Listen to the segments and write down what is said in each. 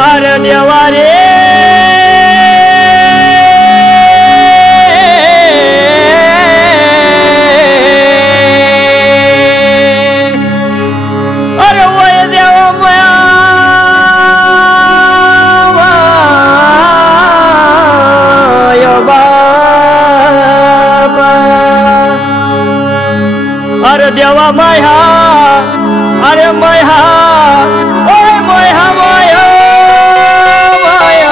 अरे देवा रे अरे वय देवा मया बाबा अरे देवा माया अरे माया ओय माया माया माया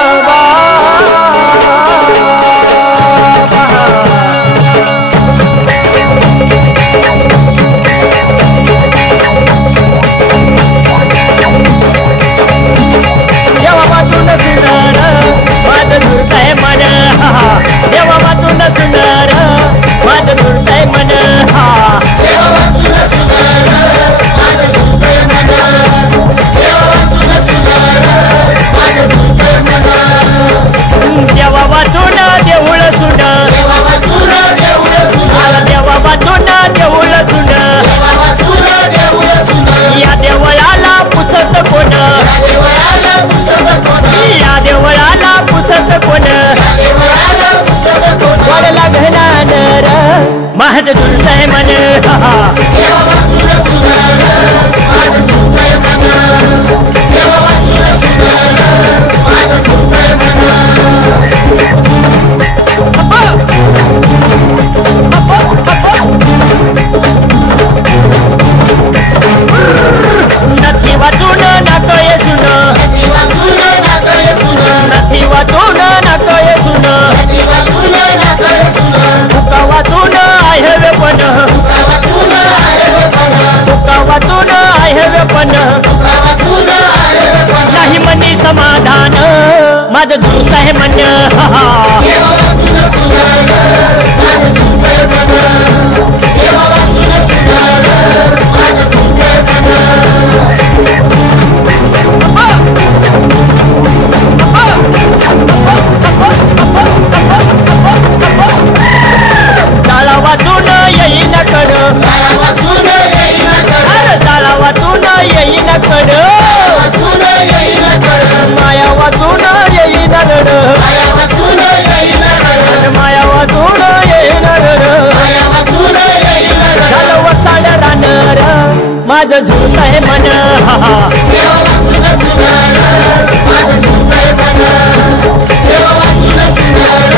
देवा वाचून सुनार माझं झुरतंय मन देवा वाचून सुनार माझं झुरतंय मन देवा वाचून सुनार माझं झुरतंय मन देवा वाचून सुनार माझं झुरतंय मन देवा वाचून देऊळ सुन देवा वाचून देऊळ सुन देवा वाचून देऊळ सुन देवा वाचून देऊळ सुन या देवळाला पुसत कोण देवळाला पुसत कोण या देवळाला पुसत कोण देवळाला पुसत कोण वड लागणार माझं झुरतंय मन देवा वाचून सुनार माझं झुरतंय मन देवा वाचून सुनार माझं झुरतंय मन नथी वाचून नातोय सुन देवा वाचून नातोय सुन नथी वाचून नातोय सुन देवा वाचून नातोय सुन तुका वाचून आहे वेपण तुका वाचून आहे पण तुका वाचून आहे वेपण तुका वाचून आहे पण नाही मनी समाधान माझं झुरतंय मन देवा वाचून सुनार माझं झुरतंय मन देवा वाचून सुनार माझं झुरतंय मन जाळा वाचून येईन कड सारा वाचून येईन कड अरे जाळा वाचून येईन कड वाचून येईन कड माया वाचून येईन रड माया वाचून येईन कड माया वाचून येईन रड माया वाचून येईन कड झालं वसाड रानर माझं झुरतंय मन देवा वाचून सुनार माझं झुरतंय मन देवा वाचून सुनार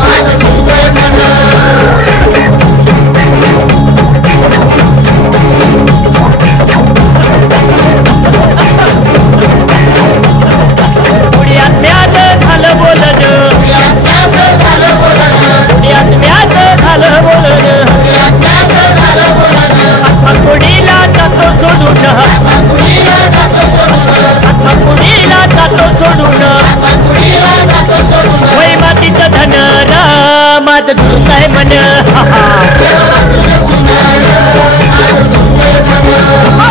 माझं झुरतंय मन पुण्यात म्याच झालं बोलन यात्याच झालं बोलणं पुण्यात म्याच झालं बोलन यात्याच झालं बोलणं आत्मकुडीला जातो सोडून कुडीला जातो सोडून आत्मकुडीला जातो सोडून कुडीला जातो सोडून वै मातीचं धन माझं झुरतंय मन देवा वाचून सुनार माझं झुरतंय मन